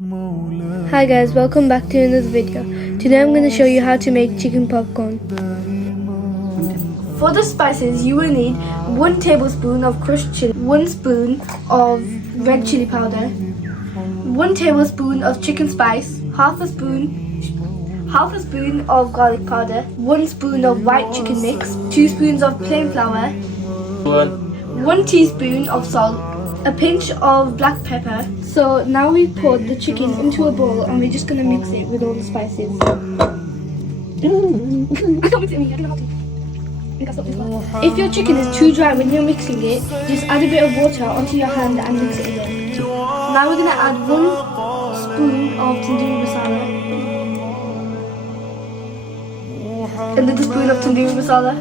Hi guys, welcome back to another video. Today I'm going to show you how to make chicken popcorn. For the spices you will need 1 tablespoon of crushed chili, 1 spoon of red chili powder, 1 tablespoon of chicken spice, half a spoon of garlic powder, 1 spoon of white chicken mix, 2 spoons of plain flour, 1 teaspoon of salt, a pinch of black pepper. So now we've poured the chicken into a bowl and we're just going to mix it with all the spices. If your chicken is too dry when you're mixing it, just add a bit of water onto your hand and mix it again. Now we're going to add 1 spoon of tandoori masala, another spoon of tandoori masala.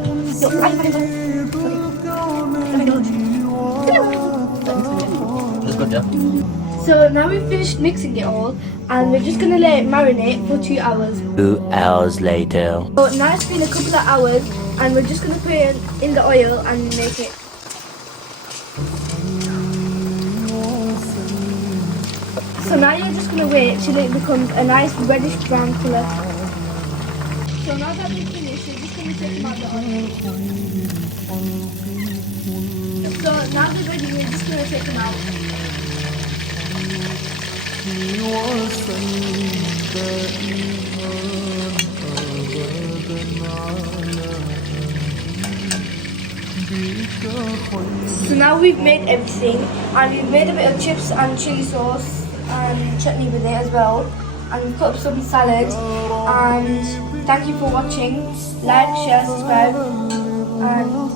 So now we've finished mixing it all and we're just going to let it marinate for 2 hours. 2 hours later. So now it's been a couple of hours and we're just going to put it in the oil and make it. So now you're just going to wait till it becomes a nice reddish brown colour. So now that they're finished, you're just going to take them out the oil. So now they're ready, we're just going to take them out. So now we've made everything and we've made a bit of chips and chili sauce and chutney with it as well, and we've put up some salad. And thank you for watching. Like, share, subscribe, and